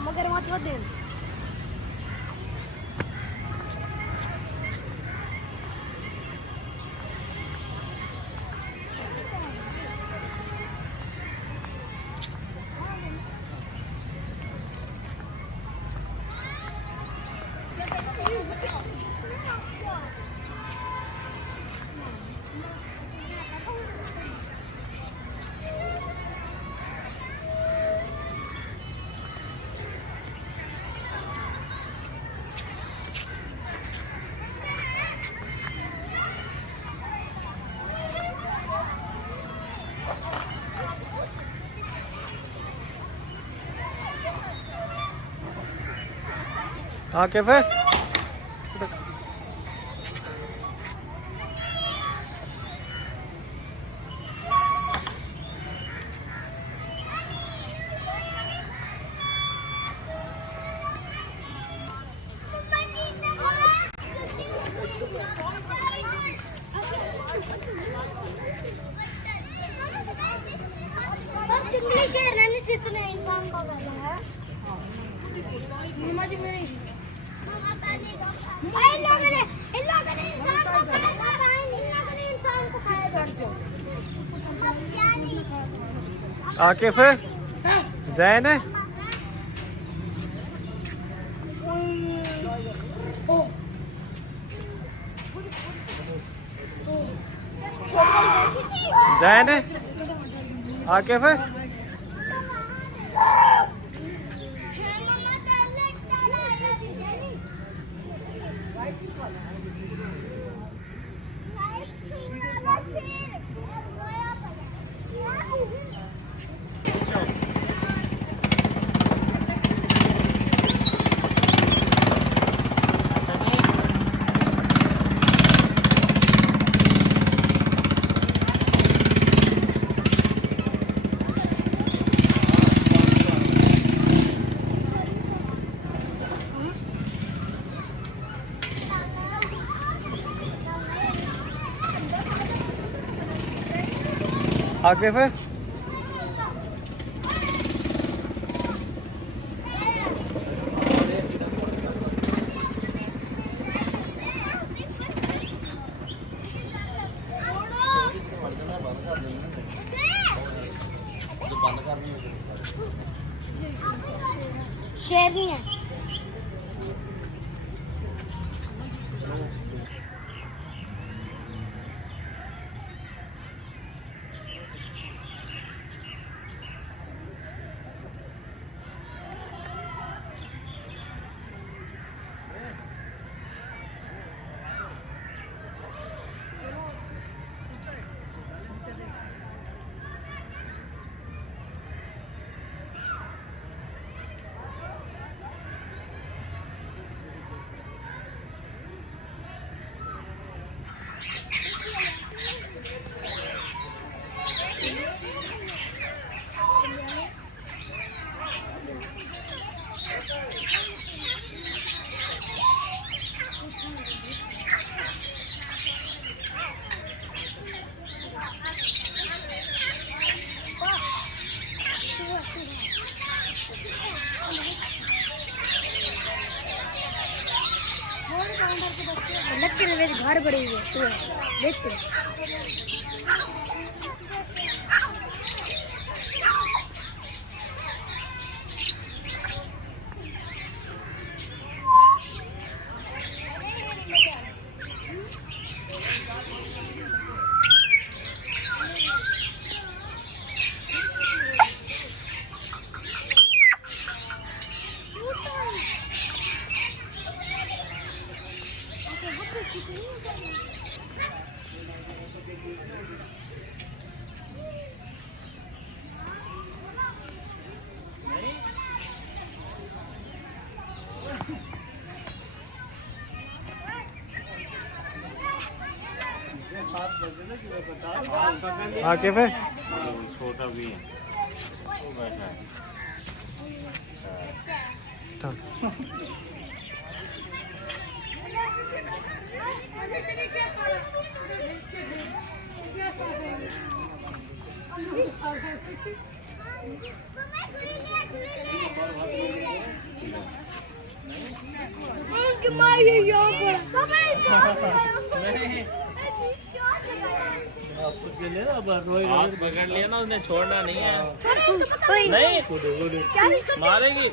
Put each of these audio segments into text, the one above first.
मगर वहाँ छोड़ दें हाँ कैफे इंग्लिश है नहीं जिसने इंसान को बोला है मम्मा जी मेरी आकिफ है जैन है जैन है आकिफ है आकिफ है शेर नहीं है लग के मेरे घर बड़ी हुई है तू देख आकिफ है छोटा भी है वो बैठा है तो कि मैं ये यहाँ पड़ा हाथ पकड़ लिया ना उसने, छोड़ना नहीं है। नहीं नहीं मारेगी।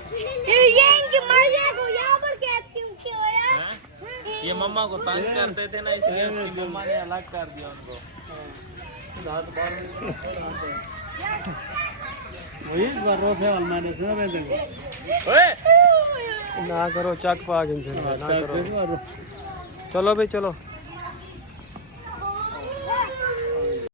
ये इनकी मर्जी को यहाँ पर कैद क्यों किया यार? हैं? ये मम्मा को तंग करते थे ना, इसलिए उसकी मम्मा ने अलग कर दिया उनको। ओए! ना करो चक पा जिनसे ना करो। चलो भाई चलो।